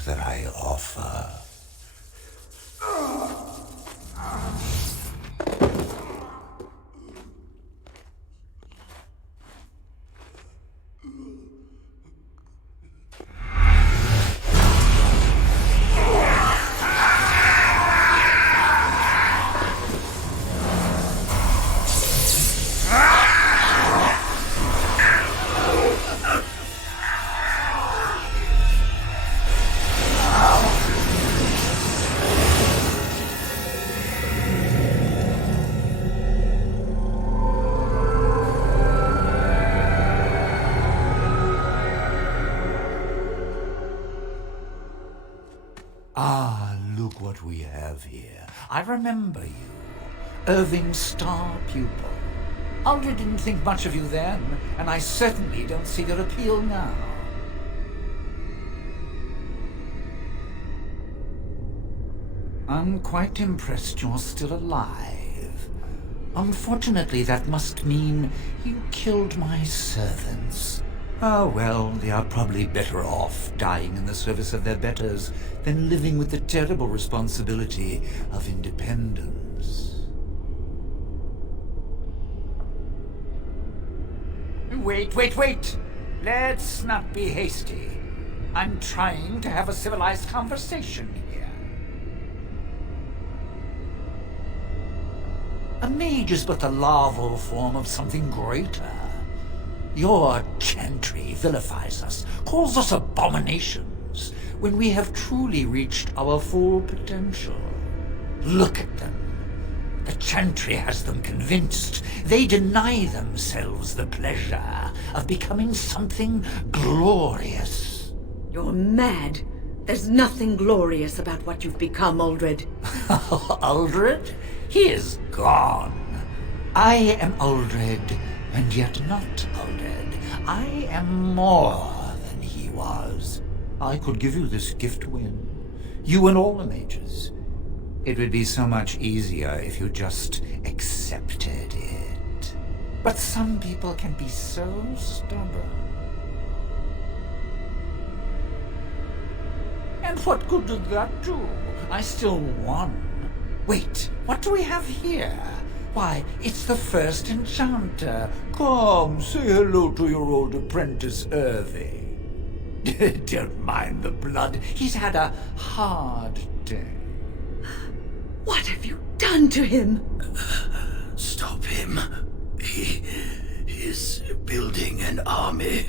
gift that I offer. Ah, look what we have here. I remember you. Irving's star pupil. Aldred didn't think much of you then, and I certainly don't see your appeal now. I'm quite impressed you're still alive. Unfortunately, that must mean you killed my servants. Oh, well, they are probably better off dying in the service of their betters than living with the terrible responsibility of independence. Wait! Let's not be hasty. I'm trying to have a civilized conversation here. A mage is but the larval form of something greater. Your chantry vilifies us, calls us abominations, when we have truly reached our full potential. Look at them. The chantry has them convinced. They deny themselves the pleasure of becoming something glorious. You're mad. There's nothing glorious about what you've become, Aldred. Aldred? He is gone. I am Aldred, and yet not Aldred. I am more than he was. I could give you this gift, Wynne. You and all the mages. It would be so much easier if you just accepted it. But some people can be so stubborn. And what good did that do? I still won. Wait, what do we have here? Why, it's the first enchanter. Come, say hello to your old apprentice, Irving. Don't mind the blood. He's had a hard day. What have you done to him? Stop him. He is building an army.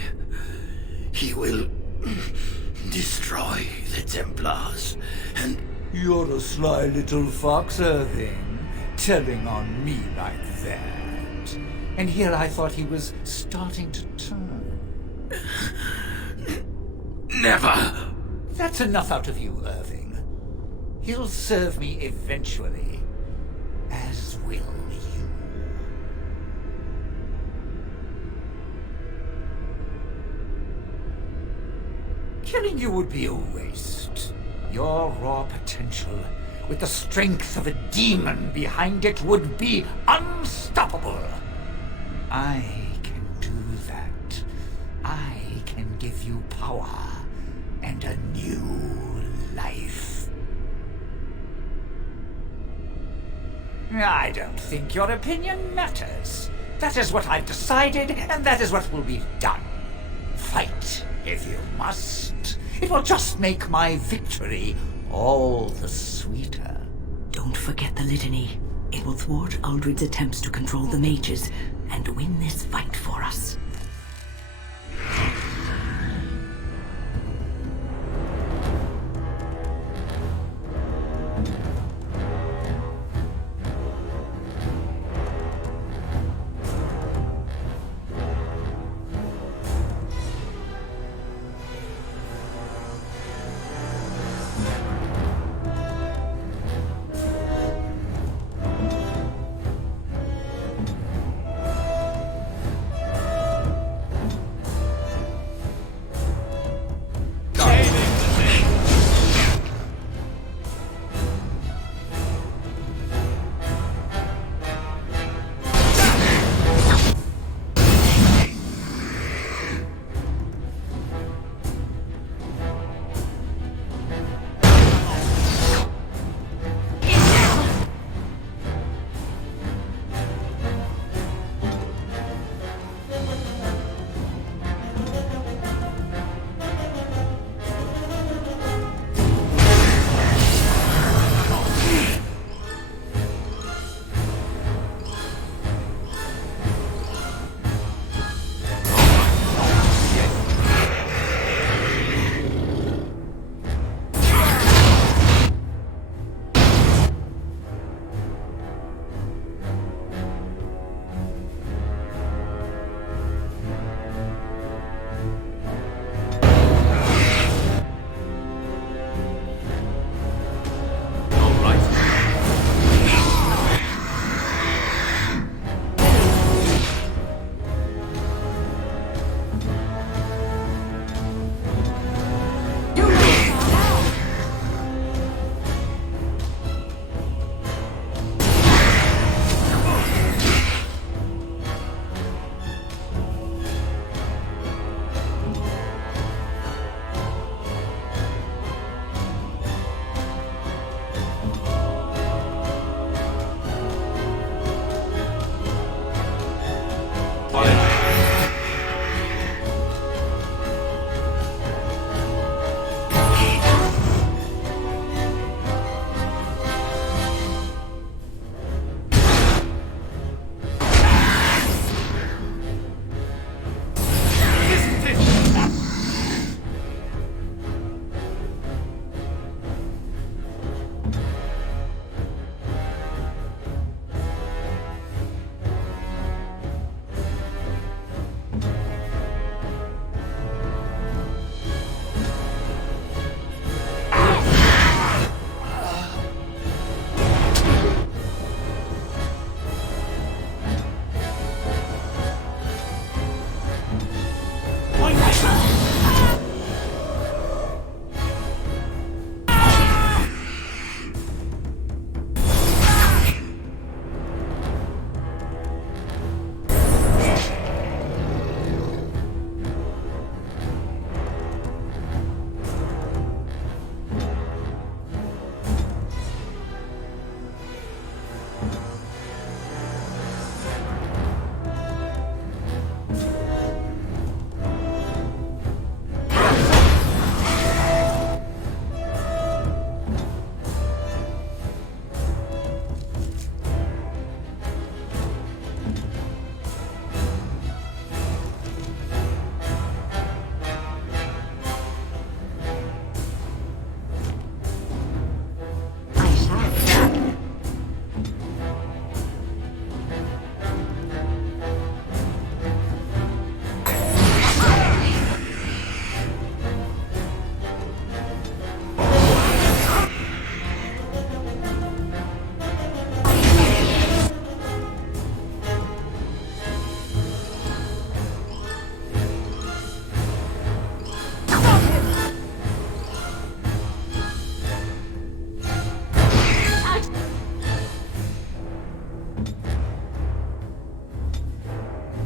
He will destroy the Templars, and... You're a sly little fox, Irving, telling on me like that. And here I thought he was starting to turn. Never! That's enough out of you, Irving. He'll serve me eventually, as will you. Killing you would be a waste. Your raw potential, with the strength of a demon behind it, would be unstoppable. I can do that. I can give you power and a new life. I don't think your opinion matters. That is what I've decided, and that is what will be done. Fight if you must. It will just make my victory all the sweeter. Don't forget the litany. It will thwart Aldred's attempts to control the mages and win this fight for us.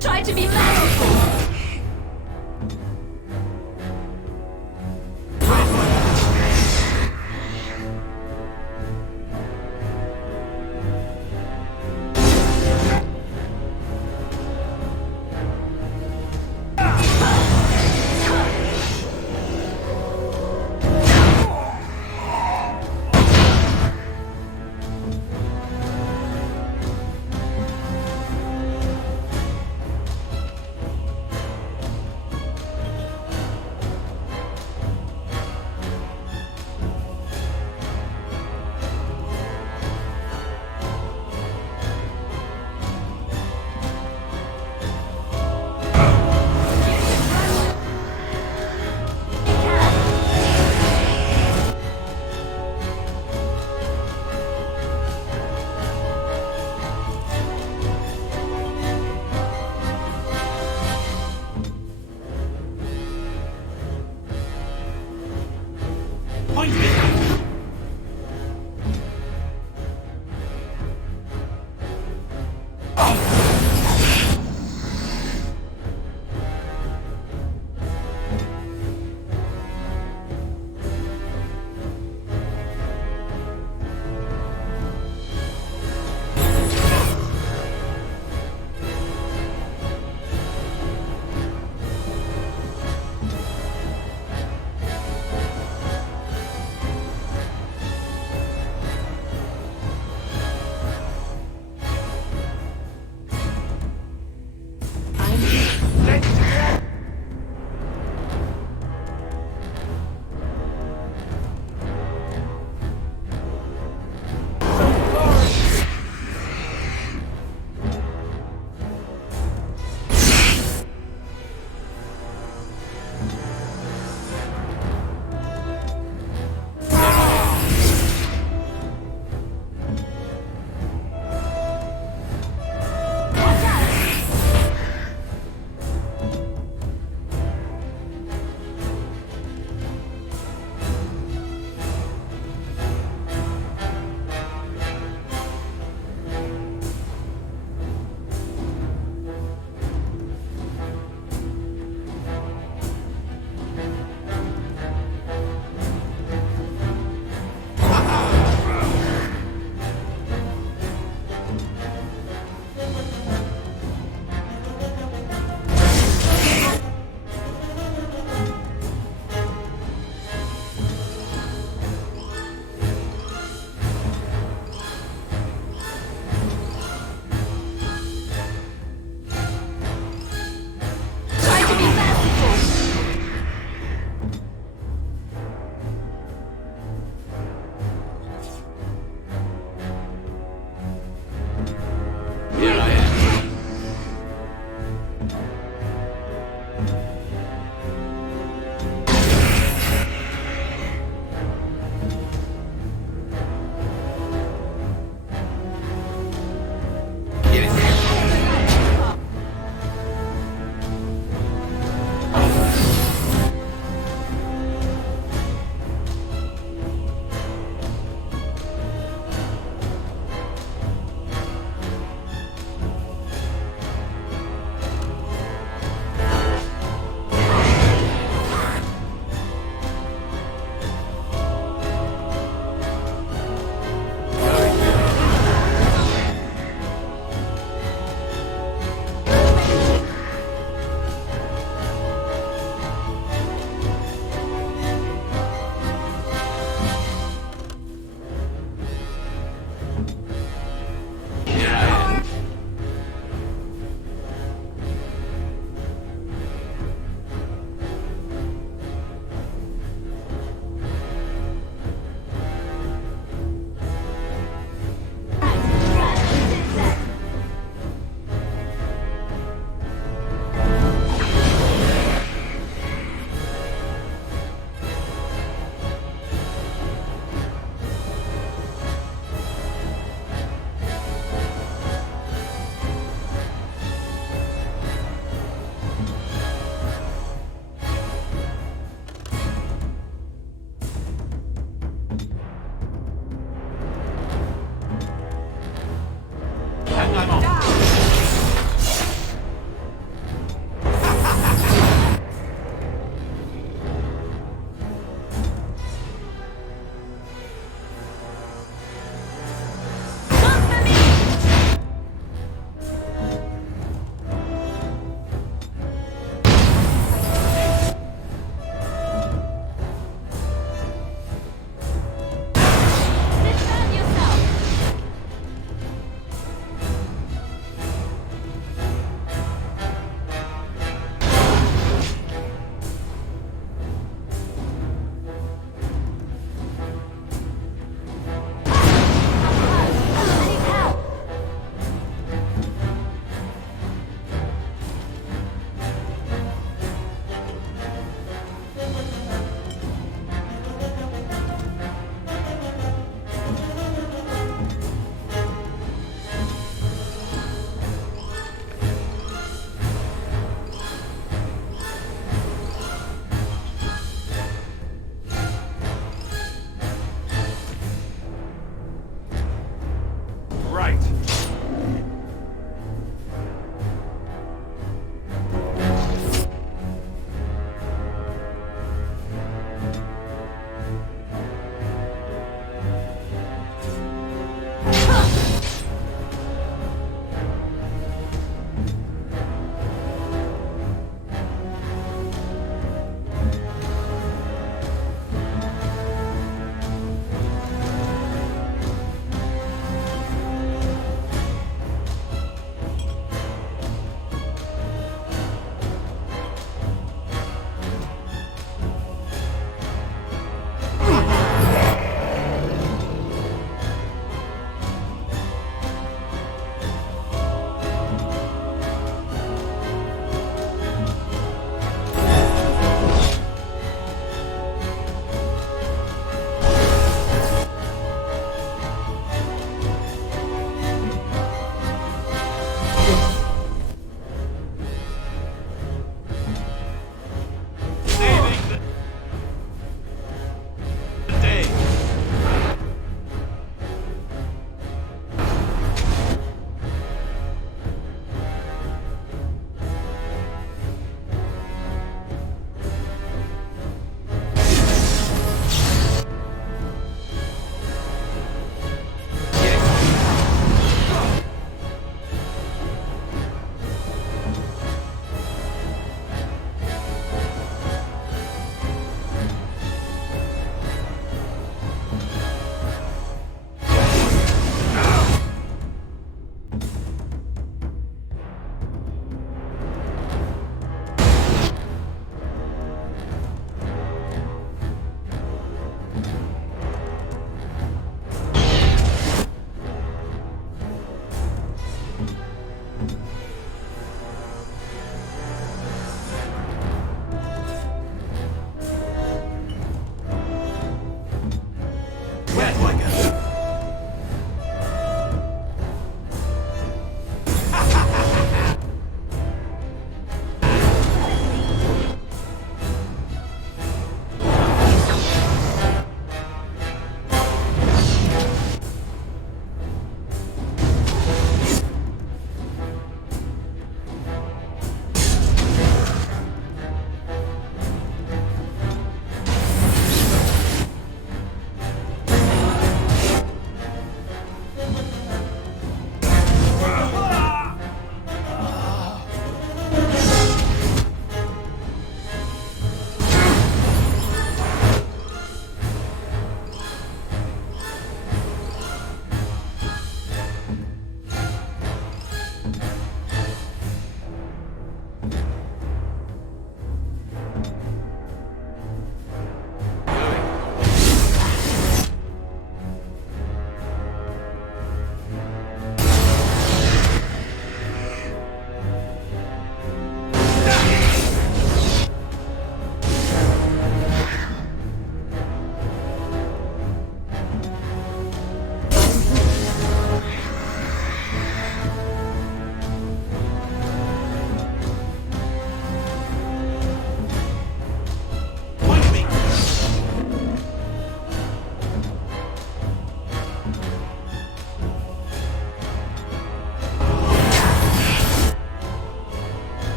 Try to be powerful!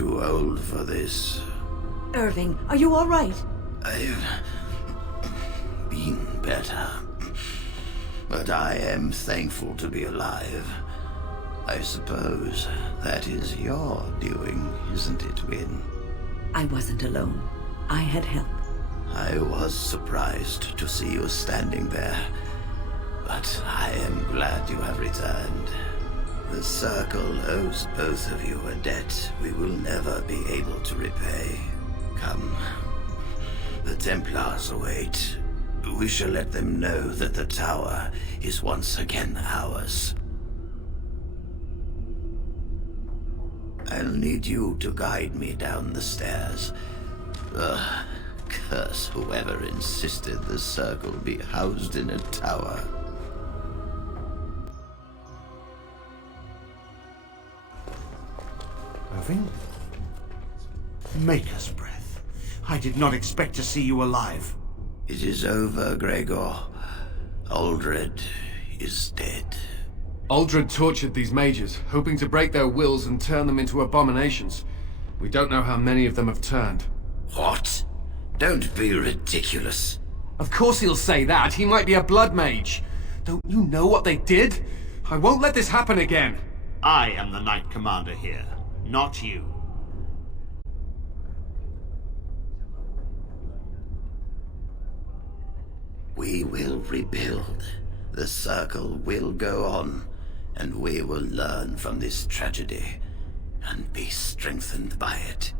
too old for this. Irving, are you all right? I've been better. But I am thankful to be alive. I suppose that is your doing, isn't it, Wynne? I wasn't alone. I had help. I was surprised to see you standing there, but I am glad you have returned. The Circle owes both of you a debt we will never be able to repay. Come. The Templars await. We shall let them know that the tower is once again ours. I'll need you to guide me down the stairs. Ugh, curse whoever insisted the Circle be housed in a tower. Irving? Maker's breath. I did not expect to see you alive. It is over, Gregor. Aldred is dead. Aldred tortured these mages, hoping to break their wills and turn them into abominations. We don't know how many of them have turned. What? Don't be ridiculous. Of course he'll say that. He might be a blood mage. Don't you know what they did? I won't let this happen again. I am the Knight Commander here, not you. We will rebuild. The Circle will go on, and we will learn from this tragedy and be strengthened by it.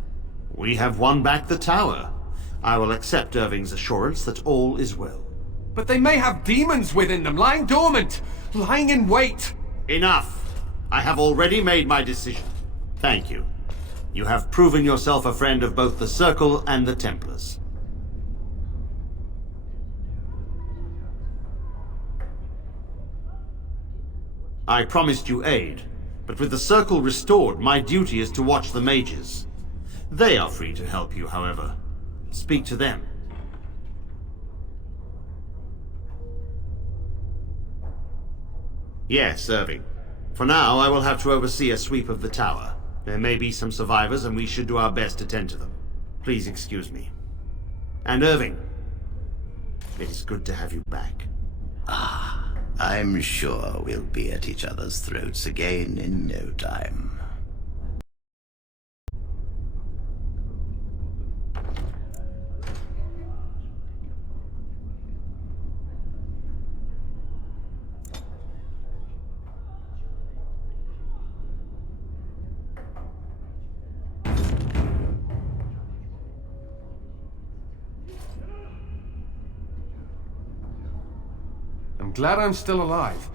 We have won back the tower. I will accept Irving's assurance that all is well. But they may have demons within them, lying dormant, lying in wait. Enough! I have already made my decision. Thank you. You have proven yourself a friend of both the Circle and the Templars. I promised you aid, but with the Circle restored, my duty is to watch the mages. They are free to help you, however. Speak to them. Yes, Irving. For now, I will have to oversee a sweep of the tower. There may be some survivors, and we should do our best to tend to them. Please excuse me. And Irving, it is good to have you back. I'm sure we'll be at each other's throats again in no time. I'm glad I'm still alive,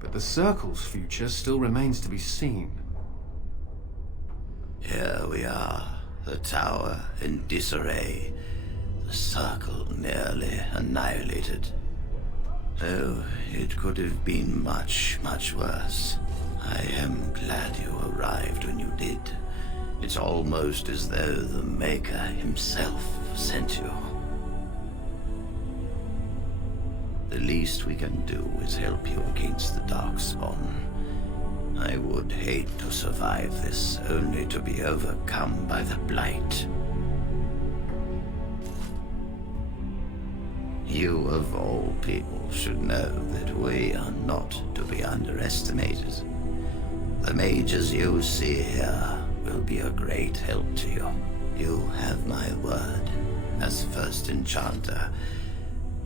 but the Circle's future still remains to be seen. Here we are, the tower in disarray, the Circle nearly annihilated. Oh, it could have been much, much worse. I am glad you arrived when you did. It's almost as though the Maker himself sent you. The least we can do is help you against the Darkspawn. I would hate to survive this, only to be overcome by the Blight. You, of all people, should know that we are not to be underestimated. The mages you see here will be a great help to you. You have my word. As first enchanter,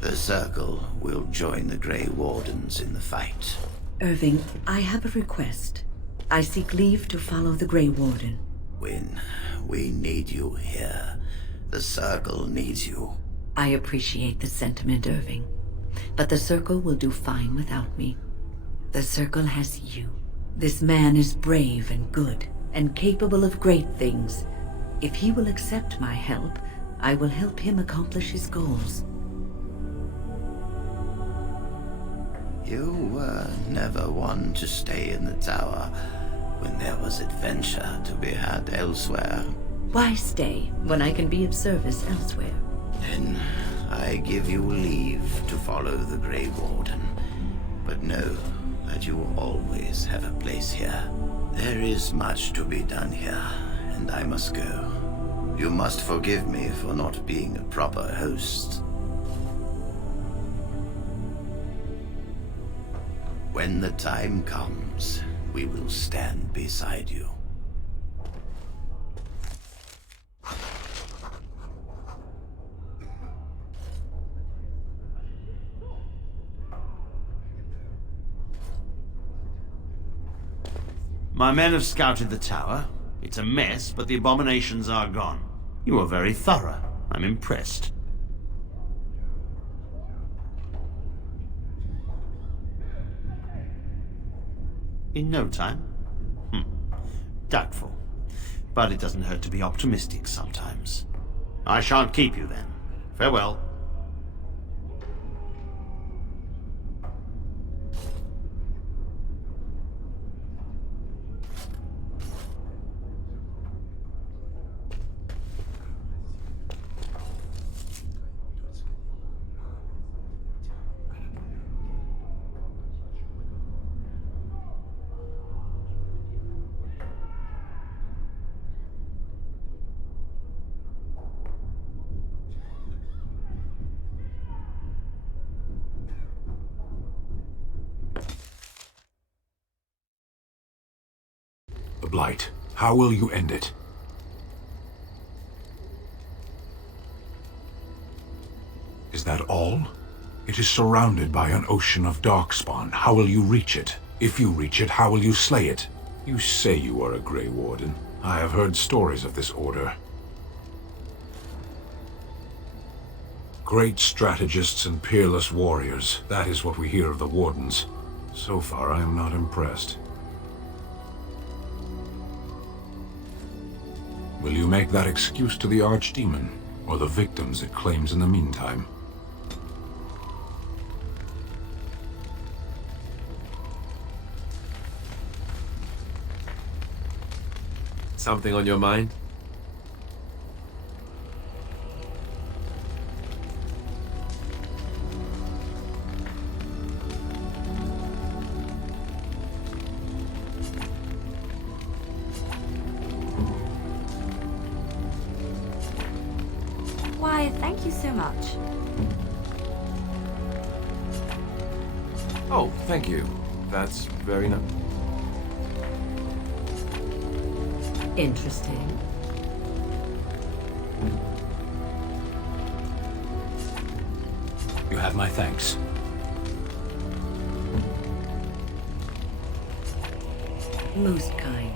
the Circle will join the Grey Wardens in the fight. Irving, I have a request. I seek leave to follow the Grey Warden. Wynne, we need you here. The Circle needs you. I appreciate the sentiment, Irving. But the Circle will do fine without me. The Circle has you. This man is brave and good, and capable of great things. If he will accept my help, I will help him accomplish his goals. You were never one to stay in the tower when there was adventure to be had elsewhere. Why stay when I can be of service elsewhere? Then I give you leave to follow the Grey Warden. But know that you always have a place here. There is much to be done here, and I must go. You must forgive me for not being a proper host. When the time comes, we will stand beside you. My men have scouted the tower. It's a mess, but the abominations are gone. You are very thorough. I'm impressed. In no time? Doubtful. But it doesn't hurt to be optimistic sometimes. I shan't keep you then. Farewell. The Blight. How will you end it? Is that all? It is surrounded by an ocean of darkspawn. How will you reach it? If you reach it, how will you slay it? You say you are a Grey Warden. I have heard stories of this order. Great strategists and peerless warriors. That is what we hear of the Wardens. So far, I am not impressed. Will you make that excuse to the Archdemon, or the victims it claims in the meantime? Something on your mind? Why, thank you so much. Oh, thank you. That's very nice. Interesting. You have my thanks. Most kind.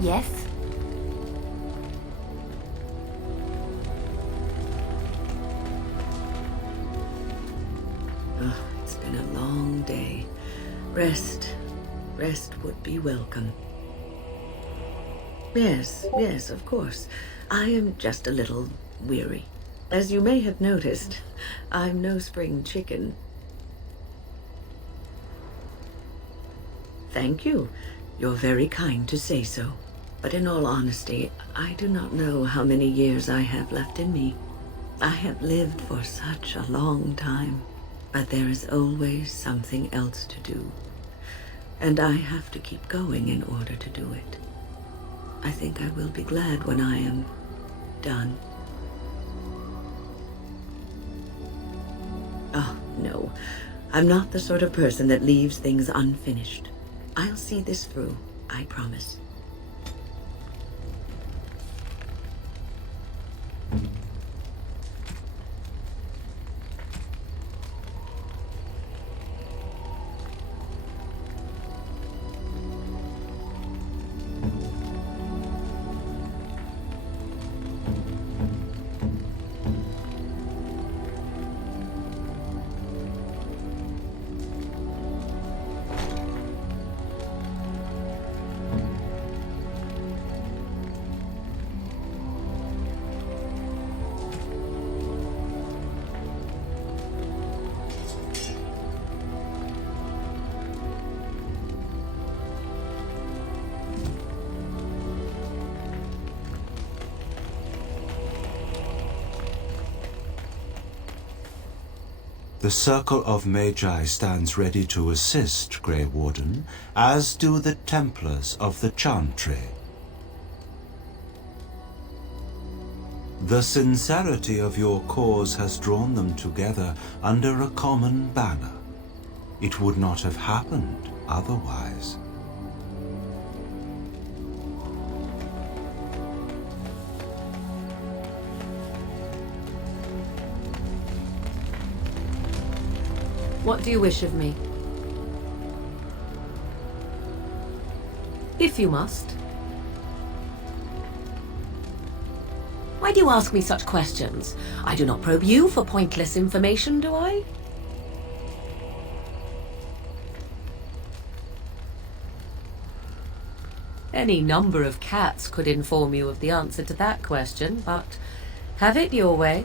Yes? Oh, it's been a long day. Rest would be welcome. Yes, of course. I am just a little weary. As you may have noticed, I'm no spring chicken. Thank you. You're very kind to say so. But in all honesty, I do not know how many years I have left in me. I have lived for such a long time, but there is always something else to do. And I have to keep going in order to do it. I think I will be glad when I am done. Oh, no. I'm not the sort of person that leaves things unfinished. I'll see this through, I promise. The Circle of Magi stands ready to assist, Grey Warden, as do the Templars of the Chantry. The sincerity of your cause has drawn them together under a common banner. It would not have happened otherwise. What do you wish of me? If you must. Why do you ask me such questions? I do not probe you for pointless information, do I? Any number of cats could inform you of the answer to that question, but have it your way.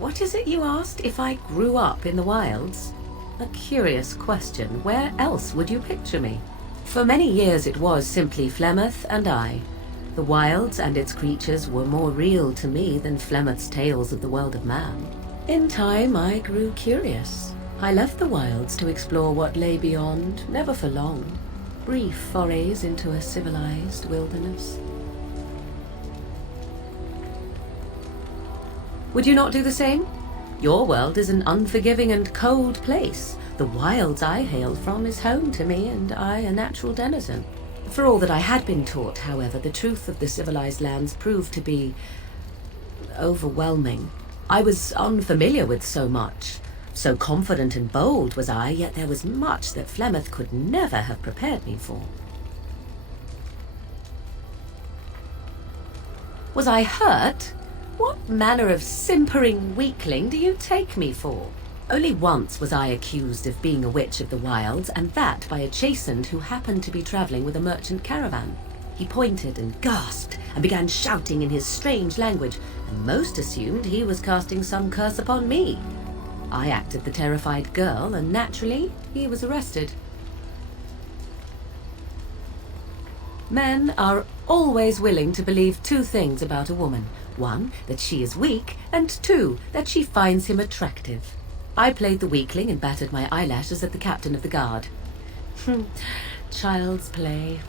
What is it you asked? If I grew up in the wilds? A curious question. Where else would you picture me? For many years it was simply Flemeth and I. The wilds and its creatures were more real to me than Flemeth's tales of the world of man. In time I grew curious. I left the wilds to explore what lay beyond, never for long. Brief forays into a civilized wilderness. Would you not do the same? Your world is an unforgiving and cold place. The wilds I hail from is home to me, and I a natural denizen. For all that I had been taught, however, the truth of the civilized lands proved to be overwhelming. I was unfamiliar with so much. So confident and bold was I, yet there was much that Flemeth could never have prepared me for. Was I hurt? What manner of simpering weakling do you take me for? Only once was I accused of being a witch of the wilds, and that by a chastened who happened to be traveling with a merchant caravan. He pointed and gasped and began shouting in his strange language, and most assumed he was casting some curse upon me. I acted the terrified girl, and naturally, he was arrested. Men are always willing to believe two things about a woman. One, that she is weak, and two, that she finds him attractive. I played the weakling and battered my eyelashes at the captain of the guard. Child's play.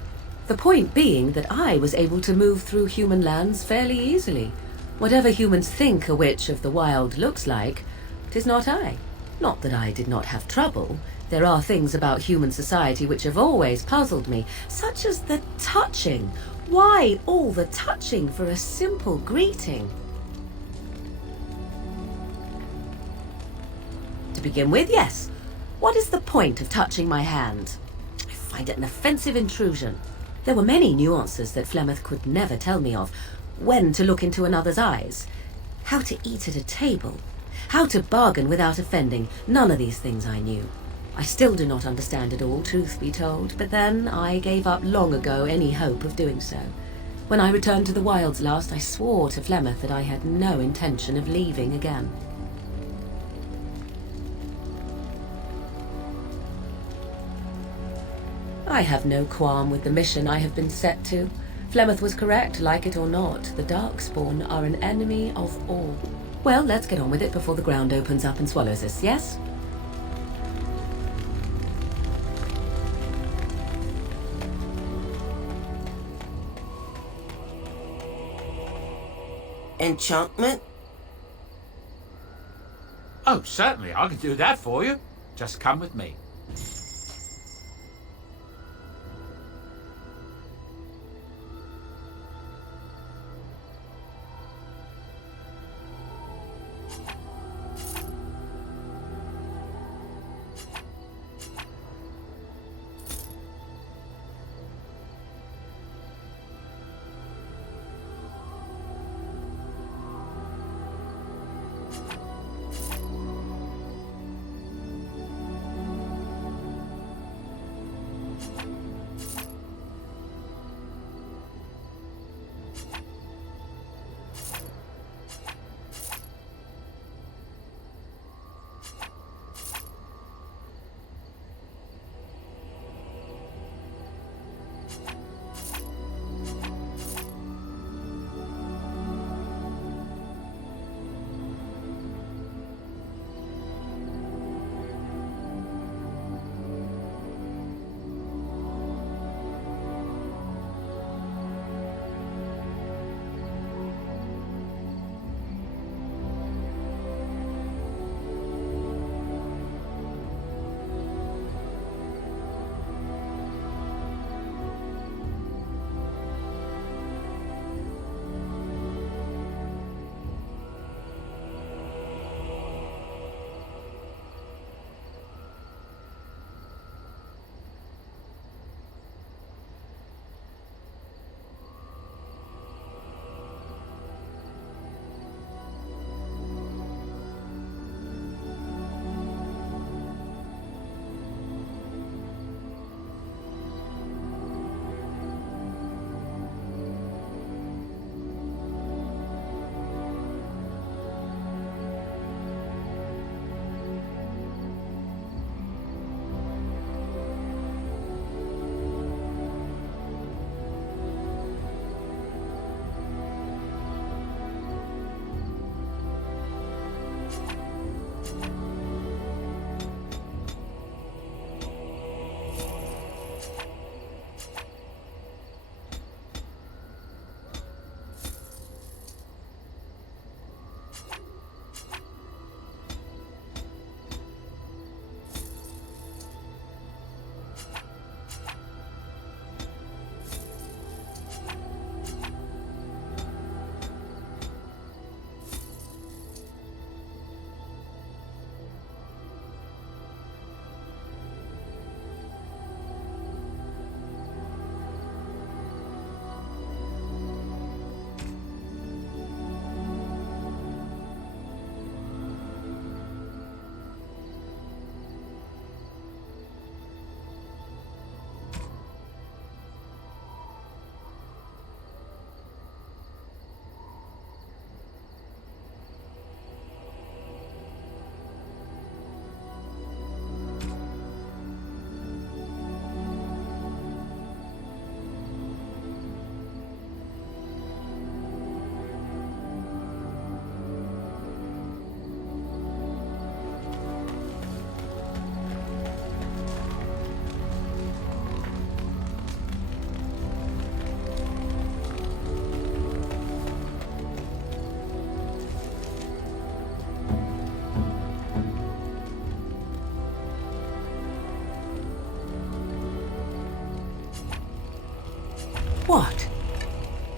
The point being that I was able to move through human lands fairly easily. Whatever humans think a witch of the wild looks like, 'tis not I. Not that I did not have trouble. There are things about human society which have always puzzled me, such as the touching. Why all the touching for a simple greeting? To begin with, yes. What is the point of touching my hand? I find it an offensive intrusion. There were many nuances that Flemeth could never tell me of. When to look into another's eyes. How to eat at a table. How to bargain without offending. None of these things I knew. I still do not understand it all, truth be told, but then I gave up long ago any hope of doing so. When I returned to the wilds last, I swore to Flemeth that I had no intention of leaving again. I have no qualm with the mission I have been set to. Flemeth was correct, like it or not. The Darkspawn are an enemy of all. Well, let's get on with it before the ground opens up and swallows us, yes? Enchantment? Oh, certainly, I can do that for you. Just come with me.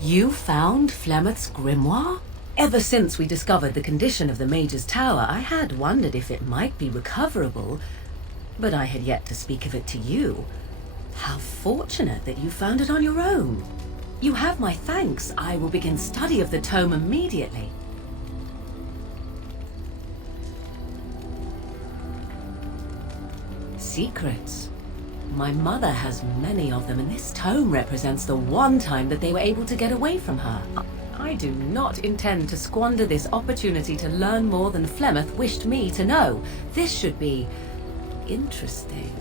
You found Flemeth's grimoire? Ever since we discovered the condition of the Mage's Tower, I had wondered if it might be recoverable, but I had yet to speak of it to you. How fortunate that you found it on your own. You have my thanks. I will begin study of the tome immediately. Secrets. My mother has many of them, and this tome represents the one time that they were able to get away from her. I do not intend to squander this opportunity to learn more than Flemeth wished me to know. This should be interesting.